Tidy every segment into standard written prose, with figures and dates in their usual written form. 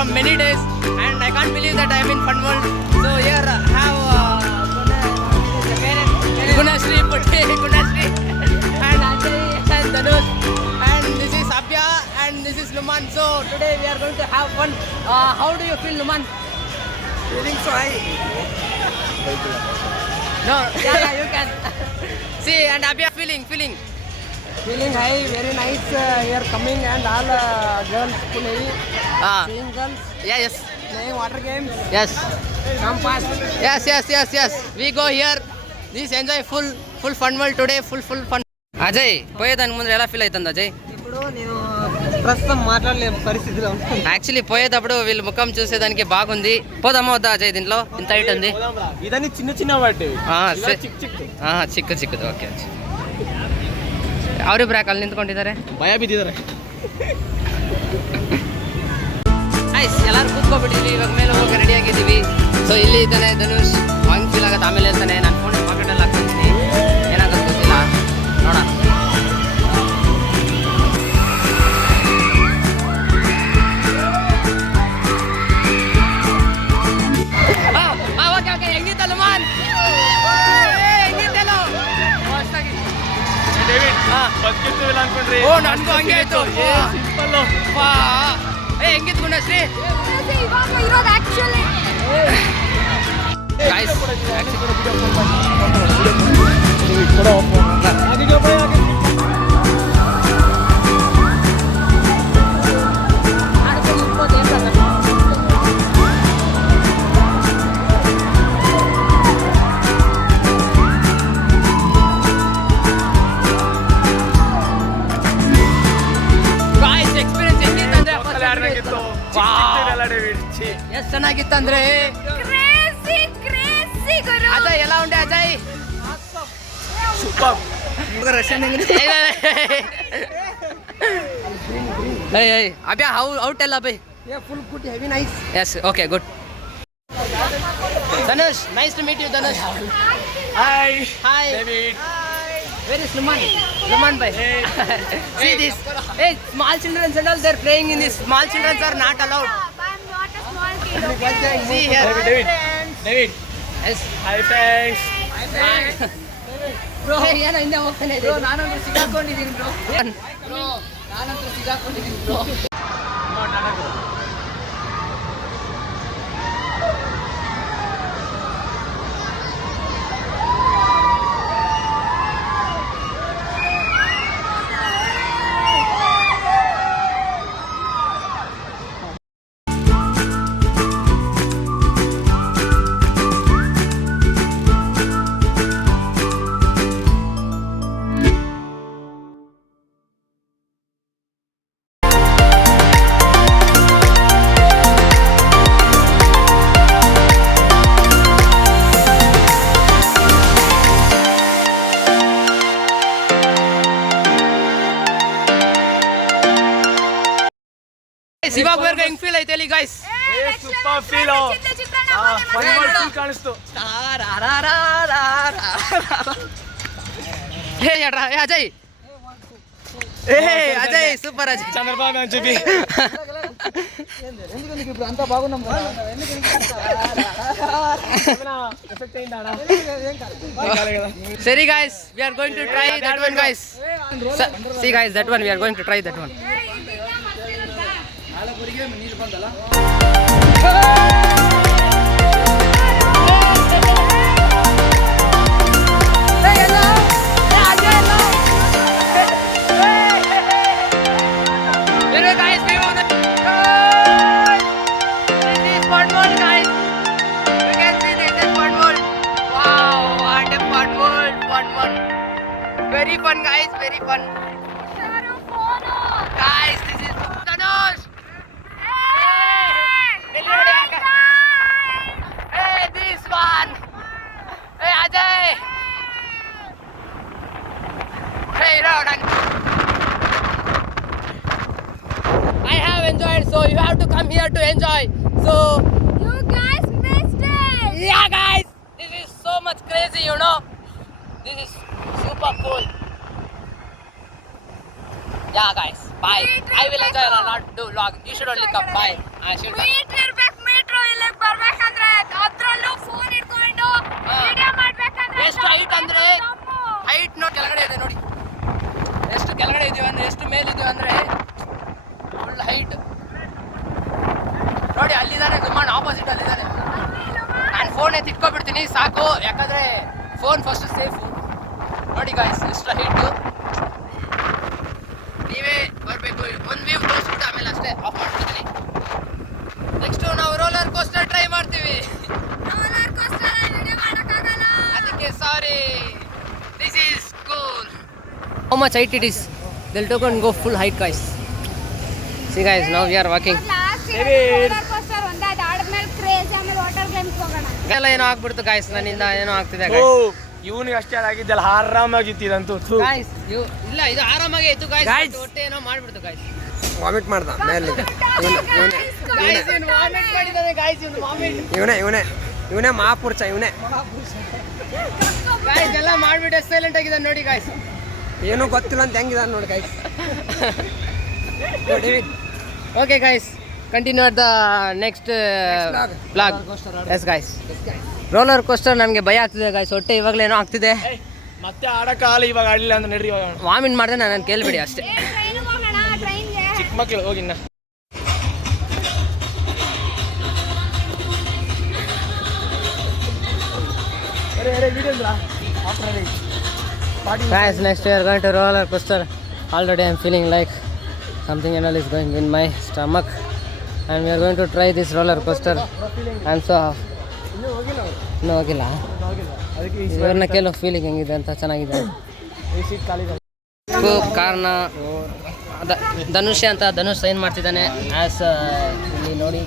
from many days, and I can't believe that I'm in Fun World. So here I have Gunashri, Putti, Gunashri, and Ajay, and Dhanush, and this is Abhya, and this is Numan. So today we are going to have fun. How do you feel, Numan? Feeling so high. No, yeah, you can. See, and Abhya feeling. Feeling high, very nice here coming, and all girls playing, seeing girls Yes. playing water games. Yes. Come fast. Yes. We go here. This enjoy full fun world today. Full fun. Ajay పోయేదానికి ముందు ఎలా feel అవుతుంది అజయ్? ఇప్పుడు నేను ప్రస్తుతం మాట్లాడలేని పరిస్థితిలో ఉన్నాను. యాక్చువల్లీ పోయేటప్పుడు వీళ్ళు ముఖం చూసేదానికి బాగుంది. పోదామా వద్దా అజయ్? దీంట్లో ఇంత హైట్ ఉంది. ఇదన్నీ చిన్న వాటి ಚಿಕ್ಕದು ಓಕೆ ಅವರಿಬ್ರು ಯಾಕೆ ಅಲ್ಲಿ ನಿಂತ್ಕೊಂಡಿದ್ದಾರೆ? ಭಯ ಬಿದ್ದಿದ್ದಾರೆ. ಎಲ್ಲರೂ ಕೂತ್ಕೊಬಿಟ್ಟಿದ್ವಿ, ಇವಾಗ ಮೇಲೆ ಹೋಗಿ ರೆಡಿ ಆಗಿದ್ದೀವಿ. ಸೊ ಇಲ್ಲಿ ಇದ್ದಾನೆ ಧನುಷ್. ಹಂಗೆ ಫೀಲ್ ಆಗುತ್ತೆ. ಆಮೇಲೆ ಹೇಳ್ತಾನೆ ನಾನು ಫೋನ್ ಪಾಕೆಟಲ್ಲಿ ಹಾಕ್ತೀನಿ, ಏನಾಗುತ್ತೆ ಗೊತ್ತಿಲ್ಲ, ನೋಡೋಣ. ಓಕೆ ಹೆಂಗಿತ್ತಲ್ಲ ಮಾನ್? ಹೆಂಗಿತ್ತಲ್ಲ? ಓ ನನಗೂ ಹಂಗೆ ಆಯ್ತು. ಹೆಂಗಿತ್ತು ಗುಣಶ್ರೀ? ಎಷ್ಟು ಚೆನ್ನಾಗಿತ್ತಂದ್ರೆ ಅಜಯ್ ಎಲ್ಲ ಉಂಡೆ ಅಜಯ್? ಅಭ್ಯಾ how tell Abhay? Full good, heavy nice. Yes okay good. Dhanush, nice to meet you Dhanush. Hi. Where is Numan? Numan bhai. See this. Hey, small children and all, they're playing in this. Small children are not allowed. I'm not a small kid. Okay? See here. David. Yes. Hi thanks. Bro, ಏನು ಹಿಂದೆ ಹೋಗ್ತಾನೆ ಇದೆ. ನಾನಂತೂ ಸಿಗಾಕೊಂಡಿದ್ದೀನಿ bro. ಇವಾಗ ವರ್ಗ ಹೆಂಗ್ feel ಐತೆ guys? Super feel. ಕಾಣಿಸ್ತು. ಹೇ ಅಜಯ್, ಅಜಯ్ సూపర్ అజయ్. చంద్రబాబు అని చెప్పి అంతా బాగున్నాం. సరే guys, we are going to try that one guys. See guys, that one we are going to try that one. ನೀರು ಬಂದಲ್ಲ. Very fun guys, very fun. Guys, this is Dhanush. Hey, this one. Hey, Ajay. Hey, Rodan. I have enjoyed, so you have to come here to enjoy. So, You guys missed it. yeah, guys, this is so much crazy, you know. This is super cool. Yeah, guys. Bye. I will enjoy a lot to vlog. You should only come. Bye. Meter ಇರ್ಬೇಕು, meter ಇಲ್ಲಿಗೆ ಬರ್ಬೇಕಂದ್ರೆ ಅದ್ರಲ್ಲೂ phone ಇಟ್ಕೊಂಡು video ಮಾಡ್ಬೇಕಂದ್ರೆ ಎಷ್ಟು height ಅಂದ್ರೆ height ನೋಡಿ ಕೆಳಗಡೆ ಇದೆ ನೋಡಿ. ಎಷ್ಟು ಕೆಳಗಡೆ ಇದೀವಿ ಅಂದ್ರೆ ಎಷ್ಟು ಮೇಲಿದೀವಿ ಅಂದ್ರೆ ಫುಲ್ ಹೈಟ್ ನೋಡಿ. ಅಲ್ಲಿದ್ದಾನೆ ದುಮಾನ್, ಆಪೋಸಿಟ್ ಅಲ್ಲಿದ್ದಾನೆ. ನಾನು ಫೋನ್ ಎತ್ತಿಟ್ಕೊಬಿಡ್ತೀನಿ ಸಾಕು, ಯಾಕಂದ್ರೆ ಫೋನ್ ಫಸ್ಟ್ ಸೇಫು. ನೋಡಿ ಗಾಯ್ಸ್ ಎಷ್ಟು ಹೈಟು. ನೀವೇ ಬರಬೇಕು. ಒಂದು ವ್ಯೂ ತೋರಿಸ್ಬಿಟ್ಟು ಆಮೇಲೆ ಅಷ್ಟೇ ಆಫ್ ಮಾಡ್ಬಿಡ್ತೀನಿ. ನೆಕ್ಸ್ಟು ನಾವು ರೋಲರ್ ಕೋಸ್ಟರ್ ಟ್ರೈ ಮಾಡ್ತೀವಿ. ರೋಲರ್ ಕೋಸ್ಟರ್ ವಿಡಿಯೋ ಮಾಡೋಕ್ಕಾಗಲ್ಲ, ಅದಕ್ಕೆ sorry. This is cool. How much height it is? They'll take and go full height guys. See guys, now we are walking. Roller coaster ಒಂದಾದ ಆದ್ಮೇಲೆ craze, ಆಮೇಲೆ water games ಹೋಗೋಣ. ಎಲ್ಲ ಏನೋ ಆಗ್ಬಿಡ್ತು ಗಾಯ್ಸ್, ನನ್ನಿಂದ ಏನೋ ಆಗ್ತಿದೆ ಇವನಿಗೆ ಅಷ್ಟೇ ಆಗಿದ್ದಲ್ಲ, ಆರಾಮಾಗಿತ್ತಿದಂತೂ. ಗಾಯ್ಸ್ ಇಲ್ಲ, ಇದು ಆರಾಮಾಗಿ ಇತ್ತು ಗಾಯ್ಸ್. Guys. ಹೊಟ್ಟೆ ಏನೋ ಮಾಡ್ಬಿಡ್ತು ಗಾಯ್ಸ್. ವಾಮಿಟ್ ಮಾಡ್ದ ಮೇಲೆ. ಇವನೇ ಮಹಾಪುರುಷ, ಇವನೇ ಗಾಯ್ಸ್ ಎಲ್ಲ ಮಾಡ್ಬಿಟ್ಟು ಸೈಲೆಂಟ್ ಆಗಿದ್ದಾನೆ ನೋಡಿ ಗಾಯ್ಸ್. ಏನೂ ಗೊತ್ತಿಲ್ಲ ಅಂತ ಹೆಂಗಿದಾನೆ ನೋಡಿ guys. Okay guys, continue at the next blog. Yes guys, roller coaster ನನಗೆ ಭಯ ಆಗ್ತಿದೆ ಗಾಯ್ಸ್. ಹೊಟ್ಟೆ ಇವಾಗಲೇ ಏನೋ ಆಗ್ತಿದೆ. ಮತ್ತೆ ಆಡಕ್ಕಾಗಲ್ಲ, ಇವಾಗ ಆಡಲಿಲ್ಲ ಅಂತ ನಡ್ರಿ. ವಾಮಿಟ್ ಮಾಡಿದೆ ನಾನು ಕೇಳ್ಬಿಡಿ ಅಷ್ಟೇ. ಟ್ರೈನಿಗೆ ಹೋಗೋಣ, ಟ್ರೈನ್ಗೆ. ಚಿಕ್ಕ ಮಕ್ಳು ಹೋಗಿನ್ನ. Guys, next we are going to roller coaster. Already I am feeling like something is going in my stomach, and we are going to try this roller coaster. And so ಇನ್ನೂ ಹೋಗಿಲ್ಲ. ಇವ್ರನ್ನ ಕೇಳೋ ಫೀಲಿಂಗ್ ಹೆಂಗಿದೆ ಅಂತ. ಚೆನ್ನಾಗಿದೆ. ಕಾರಣ ಧನುಷ್ ಅಂತ, Dhanush sign ಮಾಡ್ತಿದ್ದಾನೆ ಆ್ಯಸ್. ಇಲ್ಲಿ ನೋಡಿ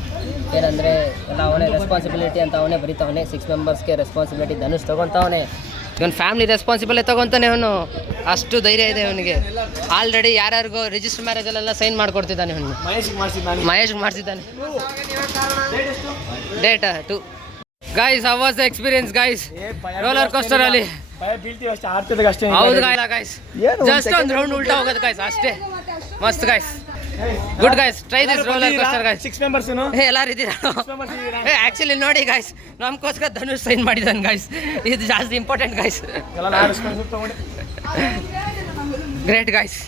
ಏನಂದರೆ ಎಲ್ಲ ಅವನೇ ರೆಸ್ಪಾನ್ಸಿಬಿಲಿಟಿ ಅಂತ ಅವನೇ ಬರೀತಾವನೆ. 6 ಮೆಂಬರ್ಸ್ಗೆ ರೆಸ್ಪಾನ್ಸಿಬಿಲಿಟಿ ಧನುಷ್ ತೊಗೊತಾವನೆ. ಇವನು ಫ್ಯಾಮಿಲಿ ರೆಸ್ಪಾನ್ಸಿಬಲೇ ತೊಗೊತಾನೆ ಅವನು. ಅಷ್ಟು ಧೈರ್ಯ ಇದೆ ಅವನಿಗೆ. ಆಲ್ರೆಡಿ ಯಾರ್ಯಾರಿಗೂ ರಿಜಿಸ್ಟರ್ ಮ್ಯಾರೇಜಲ್ಲೆಲ್ಲ ಸೈನ್ ಮಾಡಿಕೊಡ್ತಿದ್ದಾನೆ ಅವನು. ಮಹೇಶ್ ಮಾಡಿಸಿದ್ದಾನೆ. Date 2. Guys, how was the experience guys roller coaster ಅಲ್ಲಿ? ಹೌದು ಗೈಸ್, ಜಸ್ಟ್ ಒಂದು ರೌಂಡ್ ಉಲ್ಟಾ ಹೋಗೋದು ಗೈಸ್ ಅಷ್ಟೇ. ಮಸ್ತ್ guys, good guys, try this roller coaster guys. 6 members ಎಲ್ಲರೂ ಇದ್ದೀರಾ? ಆ್ಯಕ್ಚುಲಿ ನೋಡಿ ಗೈಸ್, ನಮಗೋಸ್ಕರ ಧನುಷ್ ಸೈನ್ ಮಾಡಿದ್ದಾನೆ ಗೈಸ್. ಇದು ಜಾಸ್ತಿ ಇಂಪಾರ್ಟೆಂಟ್ ಗೈಸ್. Great guys.